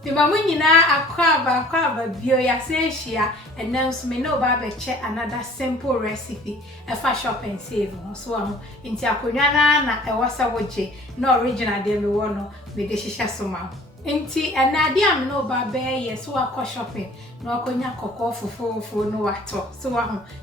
The mamunyina akwaba bio ya seshia and now so me no ba check another simple recipe for shop and save so inti akonwa na e wasa woje na original de me wono me de hihya so ma inti enade am no ba be so akọ shopping na akonya kokọ fofofo no wato so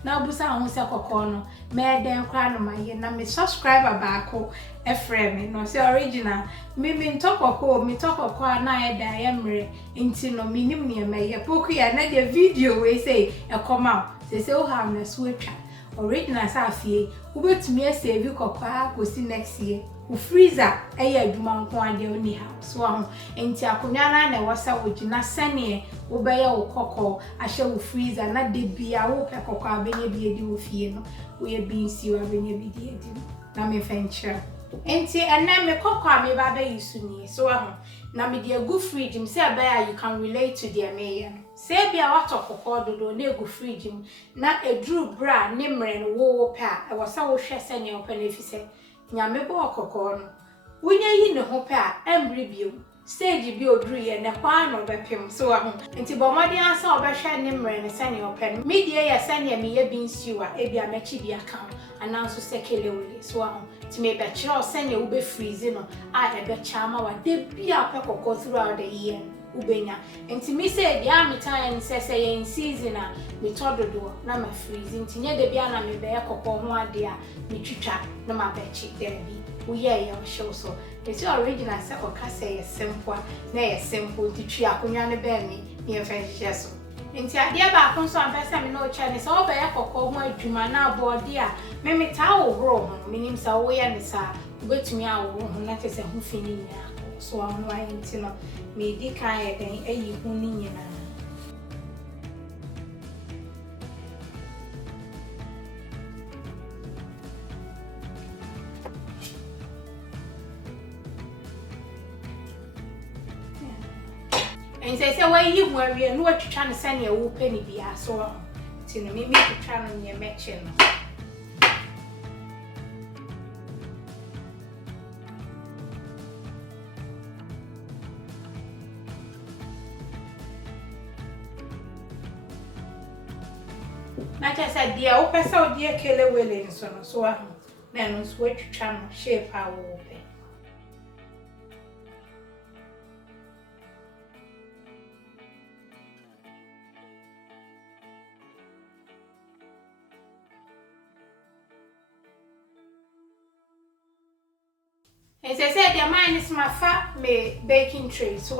na busa ho se kokọ no me den kwa no maye na me subscriber baako Efrem no say original me ntokoko na eda yemre inti no minim ne meye poku ya na de video we say e come out say o have na so atwa original sa afie ubetumi save kokwa kosi next year u freezer eya aduma nko ade oni ha so inti akonwa na wasa wogina sane wo beye wo kokko ahye wo freezer na de bia wo pe kokko abenye bi edi wo fie no wo ye bi nsi wo abenye bi di edi na me fenche enti ena me kokko me ba be yisu ni so na me de go fridge me say abaya you can relate to the mayor say bia wato kokko dodo na go fridge na edru bra ne mre no wo pa e wasa wo hwe sane wo pa na efise nyame bo kokko no wonya yi ne ho pa embre bio stage bi odru ye ne kwa no bepem so enti bomodi ansa obehwe ne mre ne sane wo pa media ye sane me ye bi nsiwa e bia mechi bi aka ananso se kelewele so ti me be chiro sane wo be freeze no a e be chama wa de bia pe kokko throughout the year ubenya enti me say dia me time say in season a me tododo na ma freeze enti nye de bia na me be kokko ho ade a me twitwa na ma be chi there bi wo ye show so it's original say o ka say simple na ye simple ti twi akonwa ne be me ye fa so enti ade ba akonso ampesa me no cha ne so be kokko ho adwuma na abode a me ta wo horo ho minim sa wo ye ne sa ubetumi a wo ho na tese ho fini nya so anu ayenti no me di kan e den ayi hu ni nyina and say why you worry no what you trying to send your penny bia so ti no me try no nye meche no na just said dia o pesa o dia kelewele nso no so na no so atwitwa no shape a wo pe and say dia mine is my fat me baking tray so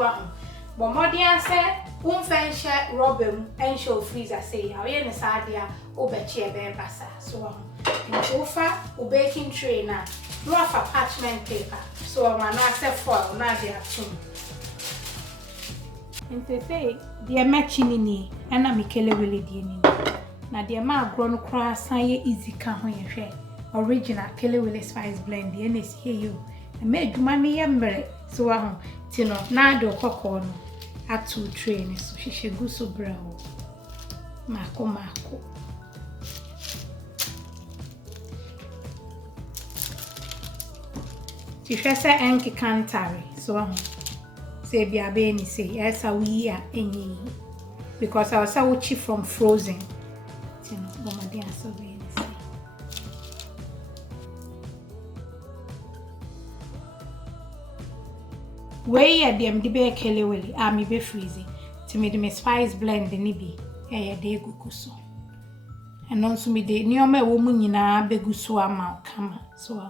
but more dia say unfenshe robem and show freezer say ya we ne sadia obechi ebe basa so nchofa o baking tray na no afa parchment paper so na say foil na dia tum ente say dia machine ni ana mikelewele die ni na dia ma agro no kra san ye easy ka ho ye hwe original kelewele spice blend die na si heyo me adwuma me ye mbre so ti no na do kokko no atu train so hihye guso brown mako ti hwese enki kantare so say bia be ni say esa we a enyi because I was watching from frozen you know bomadi aso be ni say we ya dem di be kelewele a me be freeze ti me de spice blend ni bi ya de gugu so eno nso me de nioma ewo mu nyina beguso ama kama so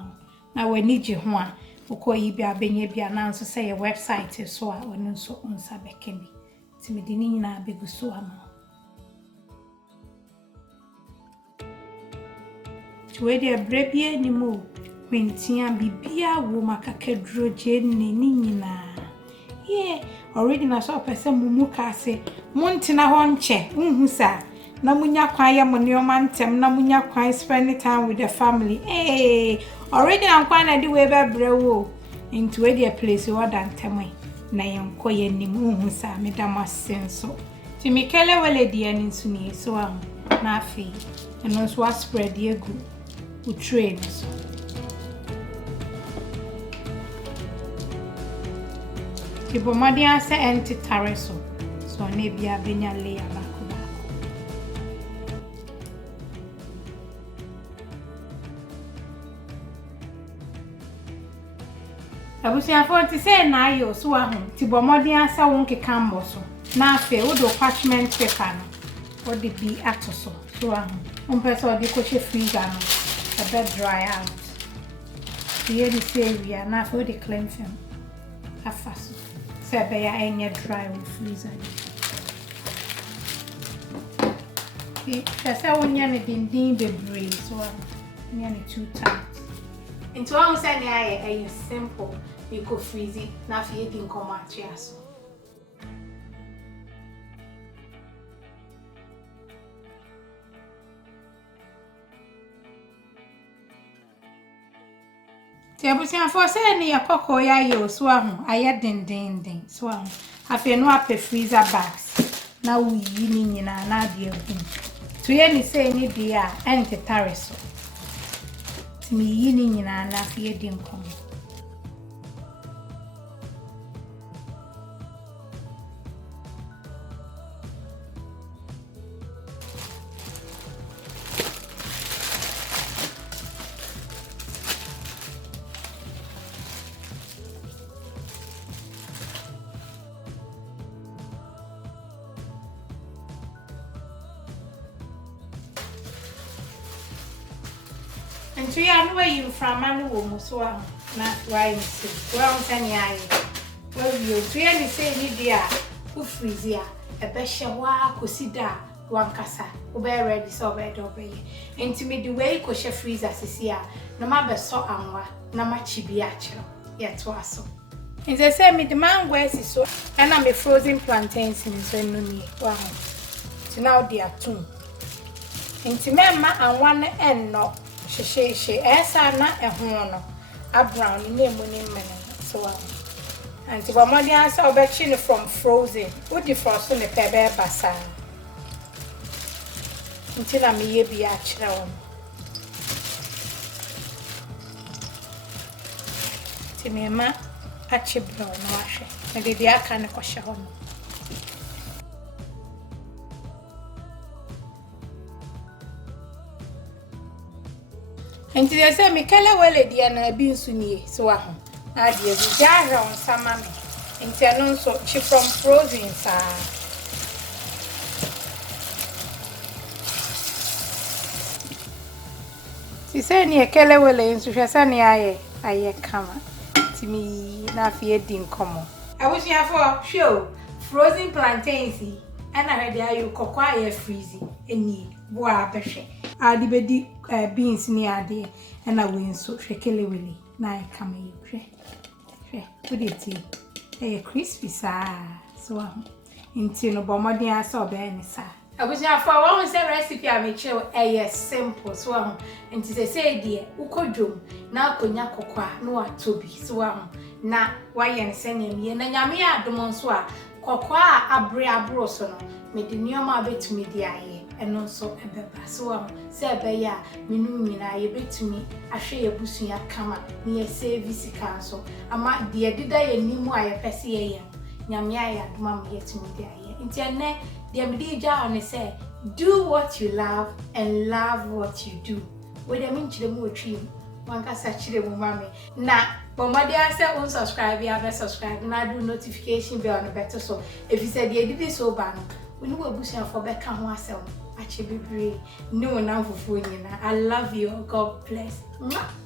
na wani je ho a ukoyi bia benye bia na nso say your website so a ono nso onsa beke bi ti me de ni nyina beguso ama tuwe de brebie ni mu kwentia bibia wo makakadro je ni nyina ye already na so person mumu ka se montina ho nche unhu sa na munya kwan ya monneoma ntem na munya kwan spend time with the family already am kwan na di we be brewo into a place we dan temwe na yenko ye nim unhu sa medama senso ti mikelewele dia ni nsuni so na afi eno so spread ye gu u train so Ti bomadi ase enti tare so ne bia benya layer baako. Abusuafo ti say na ayo so ahu ti bomadi ase won keka mbo so na afi wo do parchment paper no wo de bi atoso so ahu umpeso di ko che freezer no a bit dry out. Here the area na afi wo de clean film afaso se be ya enye dry with freezer. Esa wonya ne dindin bebre so nya ne too tight. Into one say na aye simple. You go freeze it, na fi e din come at yaso. Ti abusiafo say ne yakoko ya ye so ahu aye den so ahu afi no ape freezer bags na wo yi ni nyina na de agum to ye ni say ni dia entetare so ti mi yi ni nyina na fi e din come. And so ya no you from manu wo so na why see well tani aye well you to ya ni say ni dia ku freeze ya e be hye wa kosida wankasa wo be ready so be do be enti me the way ko hye freezer sisi a no ma be so anwa na ma chi bi a kiro ye to aso enti say me the mango esi so and na me frozen plantains ni so no ni wa ho ti now dia tun enti me ma anwa ne enno she esa na ehun no a brown ni nemu ni mene so anti bomodi asa obechi from frozen wo di frozen ne pebe basa nti na me ye bi a kire won ti me ma a chi brown no ahwe me de dia aka ne kwhye ho no. And they say me KELEWELE dia na bi nsu nie so aho na de jara on sama me enti anu so chi from frozen sa si say ni KELEWELE nsu hwesa ne aye kama ti mi na fi edin komo abusiafo hwe frozen plantains and I heard you kokwa aye freeze eni bo abehwe adi bedi beans ni ade na we nso hwe KELEWELE na kama yi hwe put crispy so inti no bomodi asa obe ni sa abusiafo won say recipe a me kire simple so inti say die ukodwom na akonya kokwa na watobi so na waye nsenya mi na nyame adom nso a kokwa abre abro so no me de nioma betumi di aye eno so ebeba so se ebeya menu nyina ye betumi ahwe ye busuya kama ni ye service kan so ama de dida ye nimu aye pese ye nyame aye adom am ye tumi di aye nti ene de me di ja on say do what you love and love what you do we dem nchire mu otwi wankasa chire mu mame na bomadi ase unsubscribe ya be subscribe na do notification bell on better so if you said you did so ban we no abusia for be ka ho asem ache bebre ni wona fufu nyina I love you, God bless. Mwah.